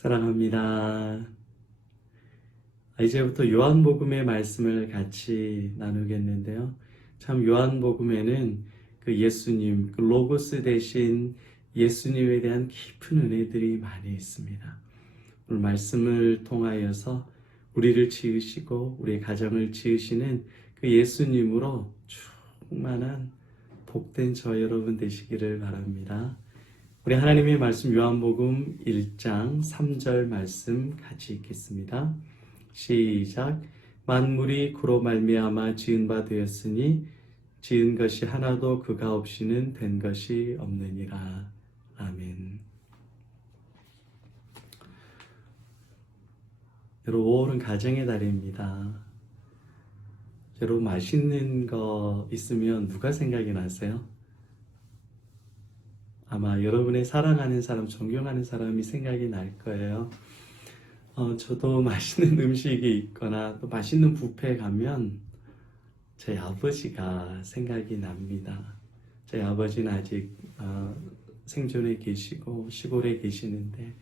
사랑합니다. 이제부터 요한복음의 말씀을 같이 나누겠는데요. 참 요한복음에는 그 예수님, 그 로고스 대신 예수님에 대한 깊은 은혜들이 많이 있습니다. 오늘 말씀을 통하여서 우리를 지으시고 우리의 가정을 지으시는 그 예수님으로 충만한 복된 저 여러분 되시기를 바랍니다. 우리 하나님의 말씀 요한복음 1장 3절 말씀 같이 읽겠습니다. 시작. 만물이 그로 말미암아 지은 바 되었으니 지은 것이 하나도 그가 없이는 된 것이 없느니라. 아멘. 여러분, 5월은 가정의 달입니다. 여러분, 맛있는 거 있으면 누가 생각이 나세요? 아마 여러분의 사랑하는 사람, 존경하는 사람이 생각이 날 거예요. 저도 맛있는 음식이 있거나 또 맛있는 뷔페에 가면 제 아버지가 생각이 납니다. 제 아버지는 아직 생존에 계시고 시골에 계시는데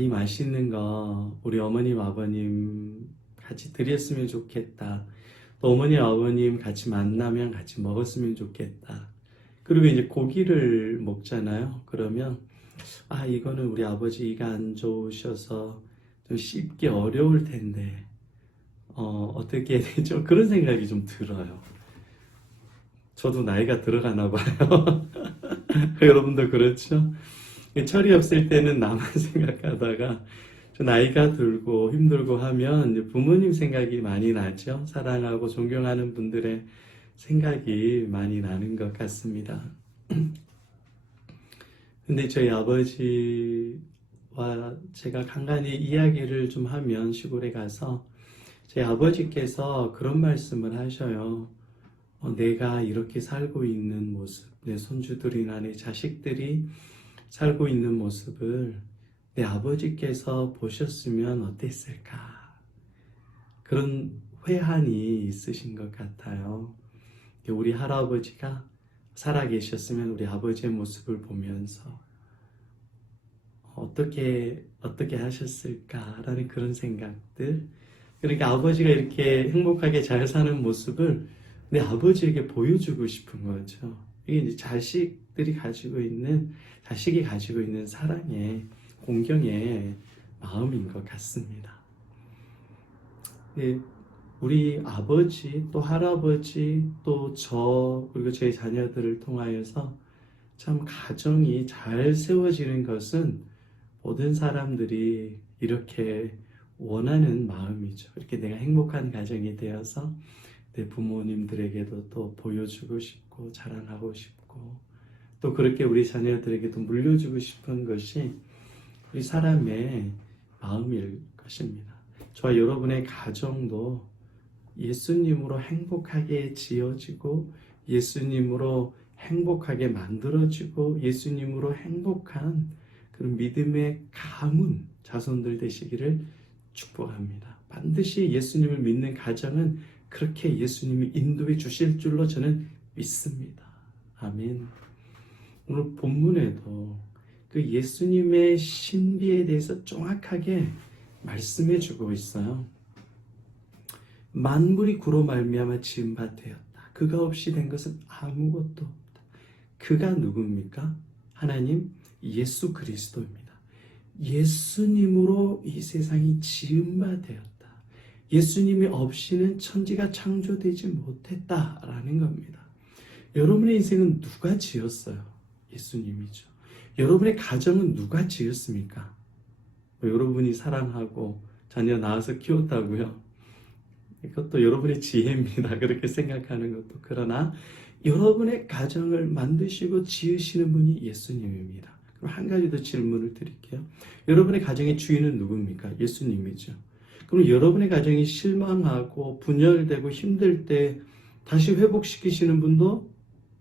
이 맛있는 거 우리 어머님, 아버님 같이 드렸으면 좋겠다. 또 어머님, 아버님 같이 만나면 같이 먹었으면 좋겠다. 그리고 이제 고기를 먹잖아요. 그러면 이거는 우리 아버지 이가 안 좋으셔서 좀 씹기 어려울 텐데 어떻게 해야 되죠? 그런 생각이 좀 들어요. 저도 나이가 들어가나 봐요. 여러분도 그렇죠? 철이 없을 때는 나만 생각하다가 나이가 들고 힘들고 하면 부모님 생각이 많이 나죠. 사랑하고 존경하는 분들의 생각이 많이 나는 것 같습니다. 근데 저희 아버지와 제가 간간히 이야기를 좀 하면 시골에 가서 저희 아버지께서 그런 말씀을 하셔요. 내가 이렇게 살고 있는 모습, 내 손주들이나 내 자식들이 살고 있는 모습을 내 아버지께서 보셨으면 어땠을까? 그런 회한이 있으신 것 같아요. 우리 할아버지가 살아계셨으면 우리 아버지의 모습을 보면서 어떻게 하셨을까라는 그런 생각들. 그러니까 아버지가 이렇게 행복하게 잘 사는 모습을 내 아버지에게 보여주고 싶은 거죠. 이게 이제 자식이 가지고 있는 사랑의, 공경의 마음인 것 같습니다. 우리 아버지, 또 할아버지, 또 저, 그리고 제 자녀들을 통하여서 참 가정이 잘 세워지는 것은 모든 사람들이 이렇게 원하는 마음이죠. 이렇게 내가 행복한 가정이 되어서 내 부모님들에게도 또 보여주고 싶고 자랑하고 싶고 또 그렇게 우리 자녀들에게도 물려주고 싶은 것이 우리 사람의 마음일 것입니다. 저와 여러분의 가정도 예수님으로 행복하게 지어지고 예수님으로 행복하게 만들어지고 예수님으로 행복한 그런 믿음의 가문 자손들 되시기를 축복합니다. 반드시 예수님을 믿는 가정은 그렇게 예수님이 인도해 주실 줄로 저는 믿습니다. 아멘. 오늘 본문에도 그 예수님의 신비에 대해서 정확하게 말씀해 주고 있어요. 만물이 그로 말미암아 지은 바 되었다. 그가 없이 된 것은 아무것도 없다. 그가 누굽니까? 하나님 예수 그리스도입니다. 예수님으로 이 세상이 지은 바 되었다. 예수님이 없이는 천지가 창조되지 못했다라는 겁니다. 여러분의 인생은 누가 지었어요? 예수님이죠. 여러분의 가정은 누가 지었습니까? 여러분이 사랑하고 자녀 낳아서 키웠다고요? 이것도 여러분의 지혜입니다. 그렇게 생각하는 것도. 그러나 여러분의 가정을 만드시고 지으시는 분이 예수님입니다. 그럼 한 가지 더 질문을 드릴게요. 여러분의 가정의 주인은 누굽니까? 예수님이죠. 그럼 여러분의 가정이 실망하고 분열되고 힘들 때 다시 회복시키시는 분도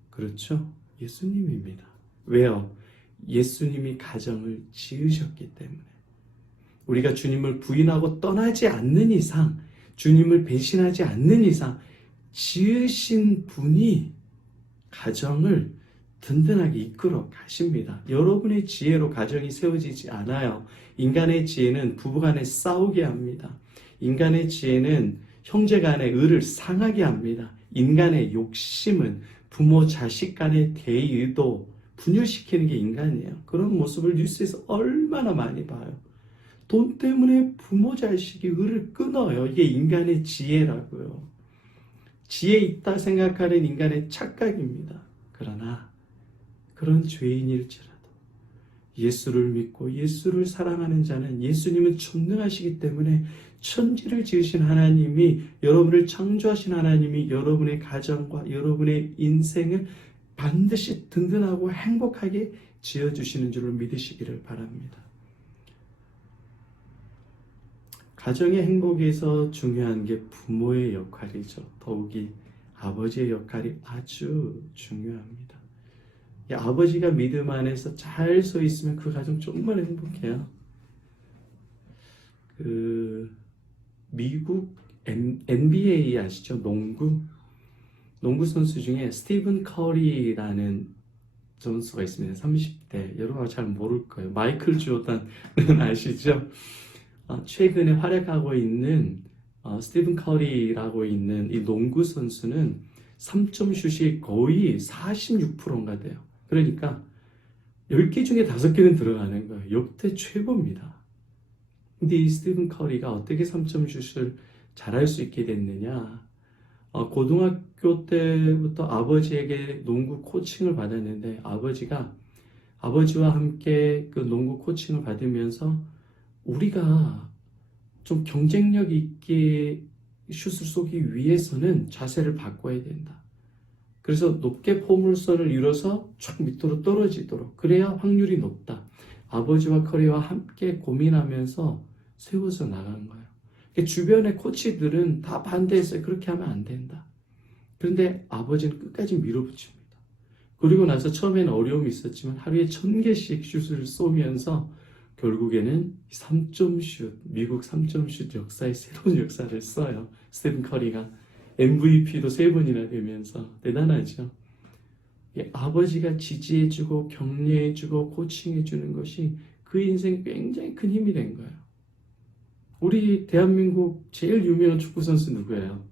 그렇죠. 예수님입니다. 왜요? 예수님이 가정을 지으셨기 때문에. 우리가 주님을 부인하고 떠나지 않는 이상, 주님을 배신하지 않는 이상 지으신 분이 가정을 든든하게 이끌어 가십니다. 여러분의 지혜로 가정이 세워지지 않아요. 인간의 지혜는 부부간에 싸우게 합니다. 인간의 지혜는 형제간의 의를 상하게 합니다. 인간의 욕심은 부모 자식 간의 대의도 분열시키는 게 인간이에요. 그런 모습을 뉴스에서 얼마나 많이 봐요. 돈 때문에 부모 자식이 의를 끊어요. 이게 인간의 지혜라고요. 지혜 있다 생각하는 인간의 착각입니다. 그러나 그런 죄인일지라도 예수를 믿고 예수를 사랑하는 자는, 예수님은 전능하시기 때문에 천지를 지으신 하나님이, 여러분을 창조하신 하나님이 여러분의 가정과 여러분의 인생을 반드시 든든하고 행복하게 지어주시는 줄을 믿으시기를 바랍니다. 가정의 행복에서 중요한 게 부모의 역할이죠. 더욱이 아버지의 역할이 아주 중요합니다. 아버지가 믿음 안에서 잘 서 있으면 그 가정 정말 행복해요. 미국 NBA 아시죠? 농구 선수 중에 스티븐 커리라는 선수가 있습니다. 30대. 여러분 잘 모를 거예요. 마이클 조던은 아시죠? 최근에 활약하고 있는 스티븐 커리라고 있는 이 농구 선수는 3점 슛이 거의 46%인가 돼요. 그러니까 10개 중에 5개는 들어가는 거예요. 역대 최고입니다. 근데 이 스티븐 커리가 어떻게 3점 슛을 잘할 수 있게 됐느냐? 고등학교 때부터 아버지에게 농구 코칭을 받았는데, 아버지와 함께 그 농구 코칭을 받으면서 우리가 좀 경쟁력 있게 슛을 쏘기 위해서는 자세를 바꿔야 된다. 그래서 높게 포물선을 이뤄서 쭉 밑으로 떨어지도록, 그래야 확률이 높다. 아버지와 커리와 함께 고민하면서 세워서 나간 거예요. 주변의 코치들은 다 반대했어요. 그렇게 하면 안 된다. 그런데 아버지는 끝까지 밀어붙입니다. 그리고 나서 처음에는 어려움이 있었지만 하루에 1000개씩 슛을 쏘면서 결국에는 3점 슛, 미국 3점 슛 역사의 새로운 역사를 써요. 스티븐 커리가 MVP도 3번이나 되면서 대단하죠. 아버지가 지지해주고 격려해주고 코칭해주는 것이 그 인생에 굉장히 큰 힘이 된 거예요. 우리 대한민국 제일 유명한 축구 선수 누구예요?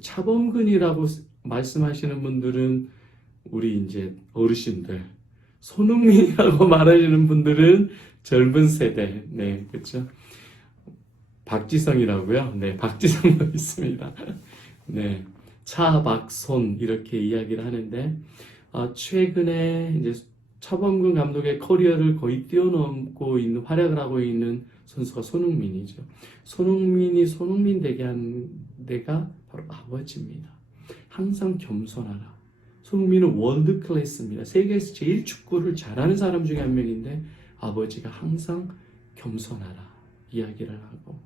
차범근이라고 말씀하시는 분들은 우리 이제 어르신들, 손흥민이라고 말하시는 분들은 젊은 세대, 네, 그렇죠. 박지성이라고요? 네, 박지성도 있습니다. 네, 차박손 이렇게 이야기를 하는데, 최근에 이제 차범근 감독의 커리어를 거의 뛰어넘고 있는, 활약을 하고 있는 선수가 손흥민이죠. 손흥민 되게 한 데가 바로 아버지입니다. 항상 겸손하라. 손흥민은 월드 클래스입니다. 세계에서 제일 축구를 잘하는 사람 중에 한 명인데, 아버지가 항상 겸손하라 이야기를 하고,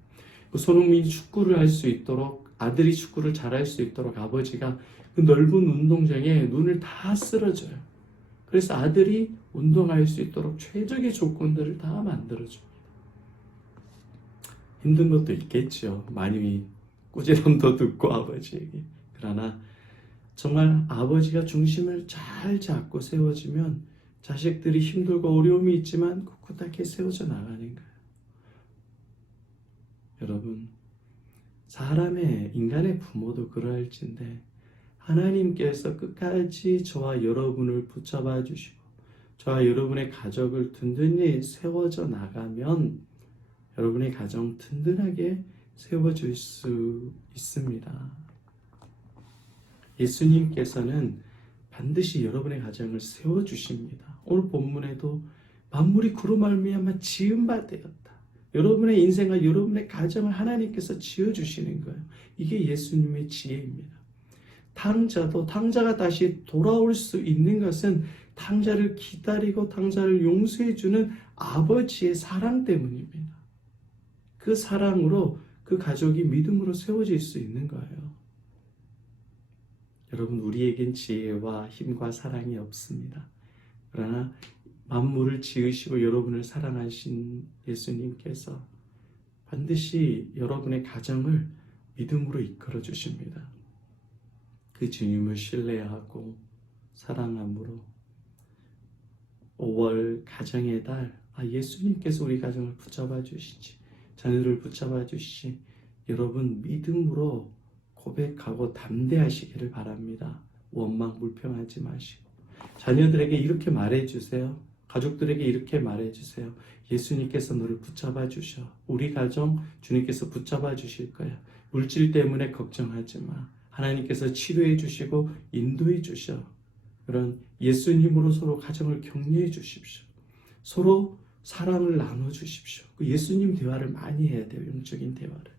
손흥민이 축구를 할 수 있도록, 아들이 축구를 잘할 수 있도록 아버지가 그 넓은 운동장에 눈을 다 쓸어줘요. 그래서 아들이 운동할 수 있도록 최적의 조건들을 다 만들어줍니다. 힘든 것도 있겠죠. 많이 꾸지람도 듣고 아버지에게. 그러나 정말 아버지가 중심을 잘 잡고 세워지면 자식들이 힘들고 어려움이 있지만 꿋꿋하게 세워져 나가는 거예요. 여러분, 인간의 부모도 그럴진데 하나님께서 끝까지 저와 여러분을 붙잡아 주시고 저와 여러분의 가족을 든든히 세워져 나가면 여러분의 가정 든든하게 세워줄 수 있습니다. 예수님께서는 반드시 여러분의 가정을 세워주십니다. 오늘 본문에도 만물이 그로 말미암아 지은 바 되었다. 여러분의 인생과 여러분의 가정을 하나님께서 지어주시는 거예요. 이게 예수님의 지혜입니다. 탕자가 다시 돌아올 수 있는 것은 탕자를 기다리고 탕자를 용서해주는 아버지의 사랑 때문입니다. 그 사랑으로 그 가족이 믿음으로 세워질 수 있는 거예요. 여러분, 우리에겐 지혜와 힘과 사랑이 없습니다. 그러나 만물을 지으시고 여러분을 사랑하신 예수님께서 반드시 여러분의 가정을 믿음으로 이끌어 주십니다. 그 주님을 신뢰하고 사랑함으로 5월 가정의 달, 예수님께서 우리 가정을 붙잡아 주시지, 자녀들을 붙잡아 주시지, 여러분 믿음으로 고백하고 담대하시기를 바랍니다. 원망 불평하지 마시고 자녀들에게 이렇게 말해주세요. 가족들에게 이렇게 말해주세요. 예수님께서 너를 붙잡아 주셔. 우리 가정 주님께서 붙잡아 주실 거야. 물질 때문에 걱정하지 마. 하나님께서 치료해 주시고 인도해 주셔. 그런 예수님으로 서로 가정을 격려해 주십시오. 서로 사랑을 나눠 주십시오. 그 예수님 대화를 많이 해야 돼요. 영적인 대화를.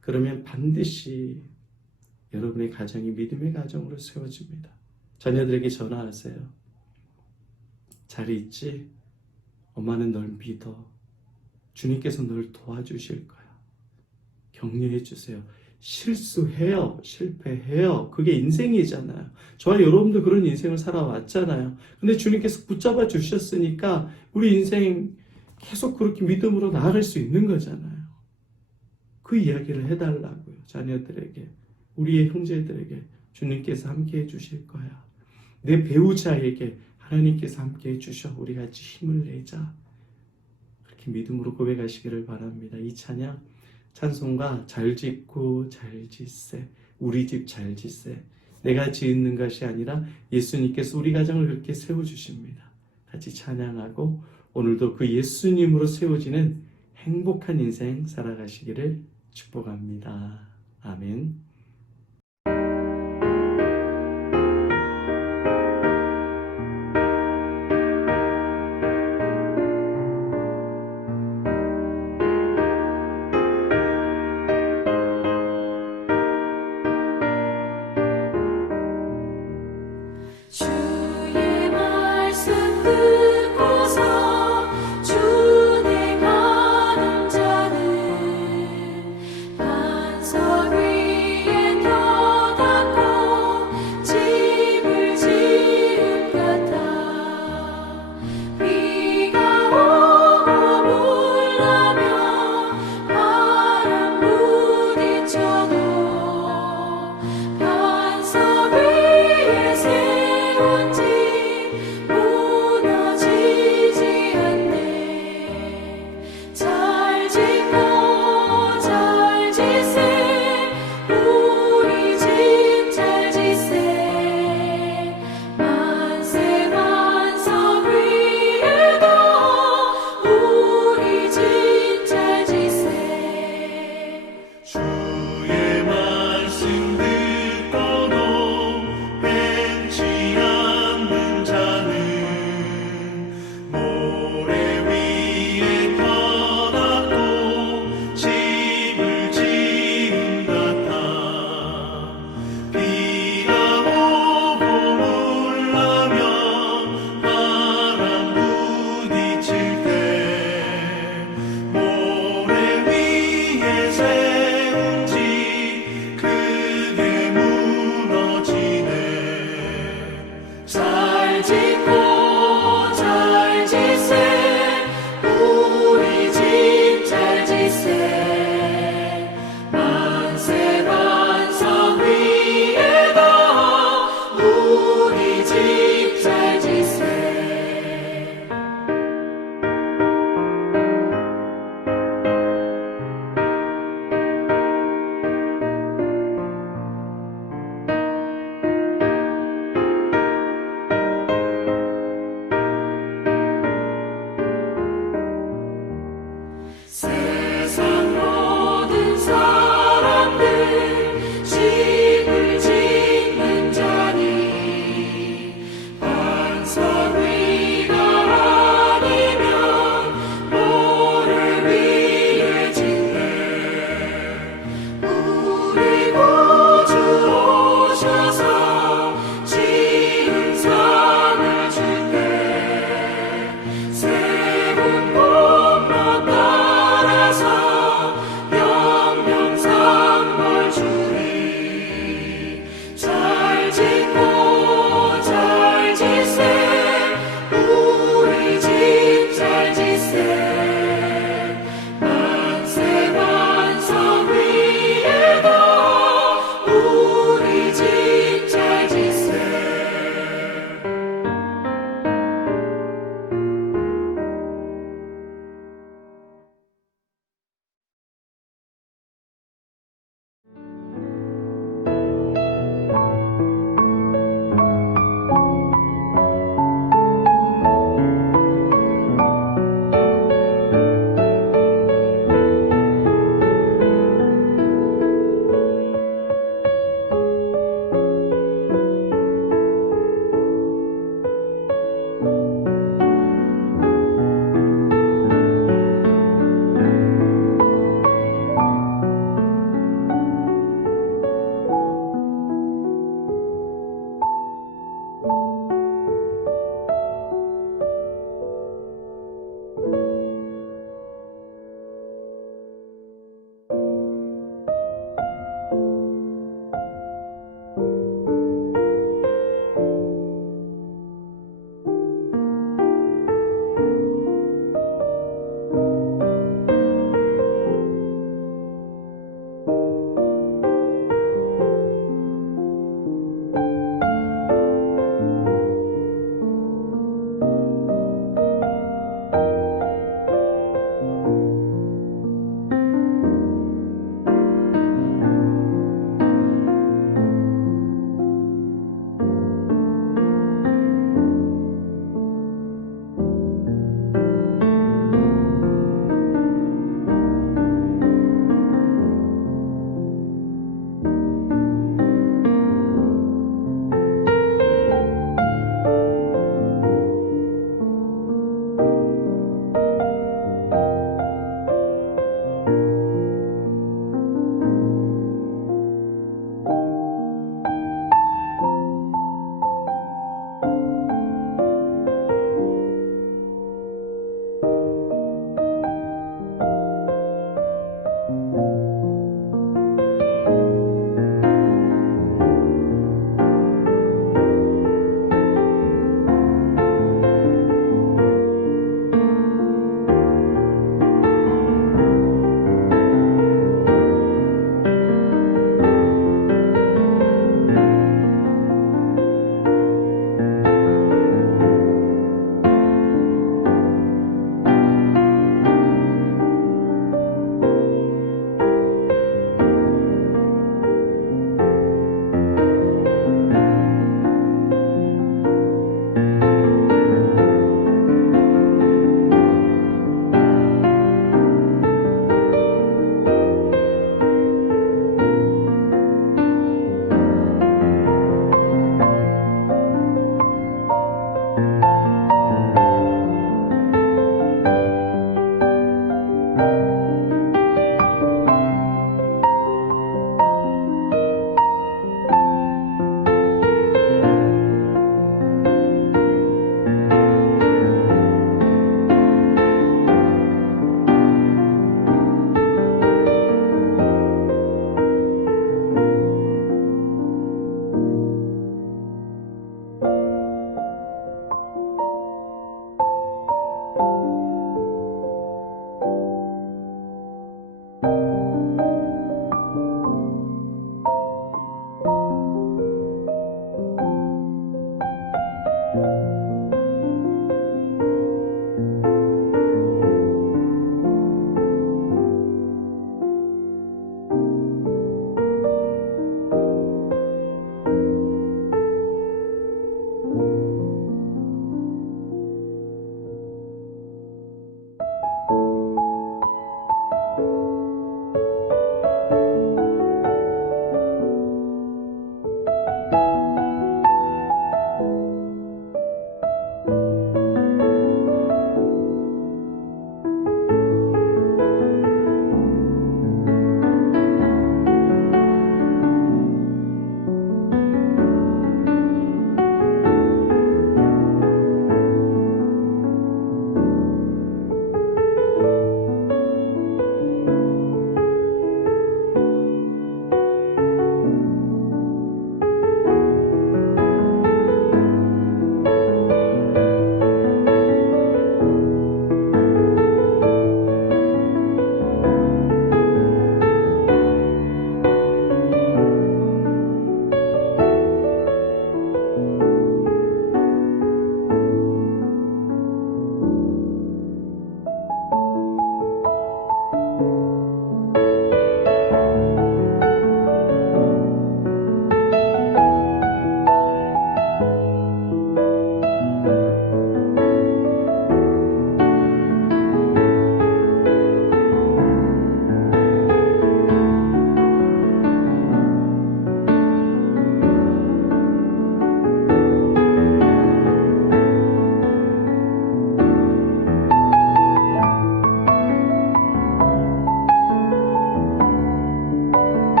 그러면 반드시 여러분의 가정이 믿음의 가정으로 세워집니다. 자녀들에게 전화하세요. 잘 있지? 엄마는 널 믿어. 주님께서 널 도와주실 거야. 격려해 주세요. 실수해요. 실패해요. 그게 인생이잖아요. 저와 여러분도 그런 인생을 살아왔잖아요. 근데 주님께서 붙잡아 주셨으니까 우리 인생 계속 그렇게 믿음으로 나아갈 수 있는 거잖아요. 그 이야기를 해달라고요. 자녀들에게, 우리의 형제들에게 주님께서 함께 해주실 거야. 내 배우자에게 하나님께서 함께 해주셔. 우리 같이 힘을 내자. 그렇게 믿음으로 고백하시기를 바랍니다. 이 찬양, 찬송가 잘 짓고 잘 짓세, 우리 집 잘 짓세. 내가 짓는 것이 아니라 예수님께서 우리 가정을 그렇게 세워주십니다. 같이 찬양하고 오늘도 그 예수님으로 세워지는 행복한 인생 살아가시기를 축복합니다. 아멘. 주의 말씀